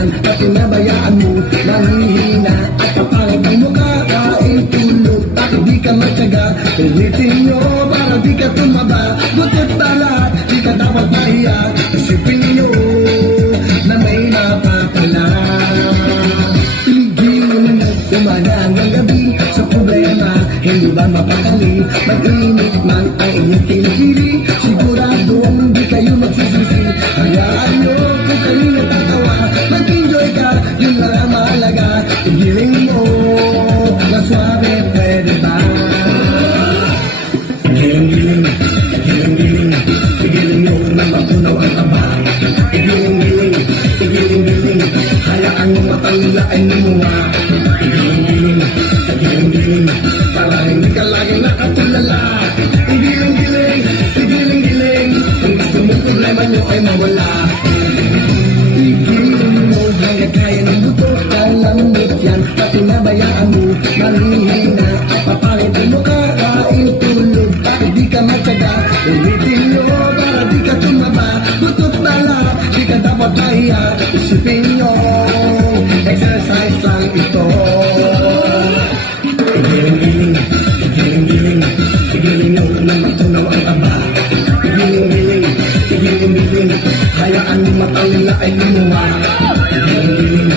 At pinabayaan mo, nanghihina at kapangit ang mukha, kain tulog at di ka matyaga. Ulitin nyo para di ka tumaba, butot tala, di ka dapat mahiya. Isipin nyo na may napapala. Tigil mo na umaga hanggang gabi sa problema, hindi ba mapakali? Mag-init man ang inyong kilikili, siguradong di kayo magsisisi. Hayaan nyo kung kayo natatawa, mag-enjoy ka, yun lang ang mahalaga. Igiling mo na suabe, pwede ba? Giling-giling, giling-giling, igiling mo na matunaw ang taba. Igiling-giling, igiling-giling, hayaan mo matangla ay lumuha. Igiling-giling, igiling-giling, para hindi ka laging nakatulala. Igiling-giling, igiling-giling, kung gusto mo problema nyo ay mawala. Hanggang kaya ng buto, kalambot yan. At pinabayaan mo, manghihina at papangit ang mukha, kain tulog at di ka matyaga. Ulitin nyo para di ka tumaba, butot tala, di ka dapat mahiya. Isipin nyo, exercise lang ito. Igiling-giling, igiling-giling, igiling nyo na matunaw ang taba. Igiling-giling, igiling-giling, hayaan mo matangla ay lumuha. Igiling-giling,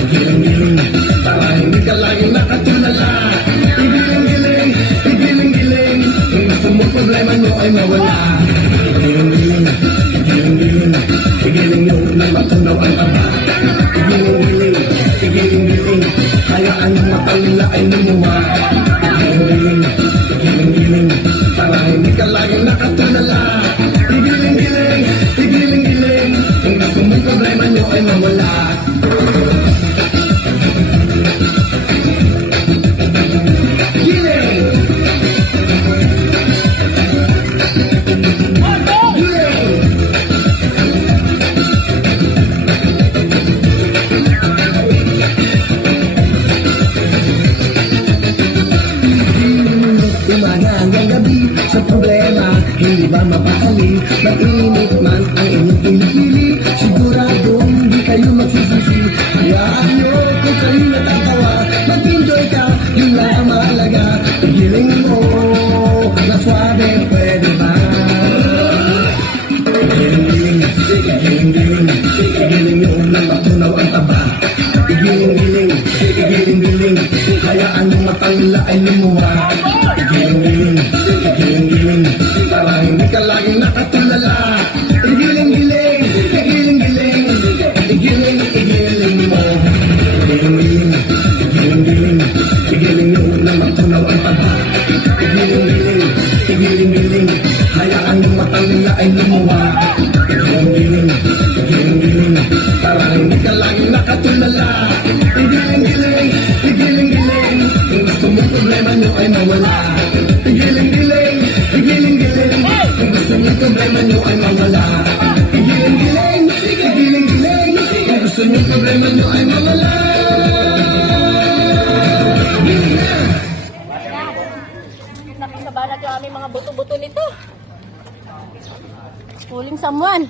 igiling-giling, para hindi ka laging nakatulala. Igiling-giling, igiling-giling, kung gusto mo problema nyo ay mawala. Igiling-giling, igiling-giling, igiling nyo na matunaw ang taba. Igiling-giling, igiling-giling, hayaan mo matangla ay lumuha. Igiling-giling, igiling-giling, para hindi ka laging nakatulala. Igiling-giling, igiling-giling, kung gusto mo problema nyo ay mawala. Umaga hanggang gabi sa problema, hindi ba mapakali? Mag-init man ang inyong kilikili, siguradong di kayo magsisisi. Hayaan nyo kung kayo natatawa, mag-enjoy ka, yun lang ang mahalaga. Igiling mo na suabe, pwede ba? Igiling-giling, igiling-giling, igiling nyo na matunaw ang taba. Igiling-giling, igiling-giling, hayaan mo matangla ay lumuha. Igiling-giling, igiling-giling, para hindi ka laging nakatulala. Igiling-giling, igiling-giling, igiling-igiling mo. Igiling-giling, igiling-giling, igiling nyo na matunaw ang taba. Igiling-giling, igiling-giling, hayaan mo matangla ay lumuha. Igiling-giling, igiling-giling, para hindi ka laging nakatulala. Igiling-giling, igiling-giling, kung gusto mo problema nyo ay mawala. Igiling-giling, igiling-giling, kung gusto mo problema nyo ay mawala. Igiling-giling, igiling-giling, kung gusto mo problema nyo ay mawala. Nakasabanat yung aming mga buto-buto nito. Huling someone.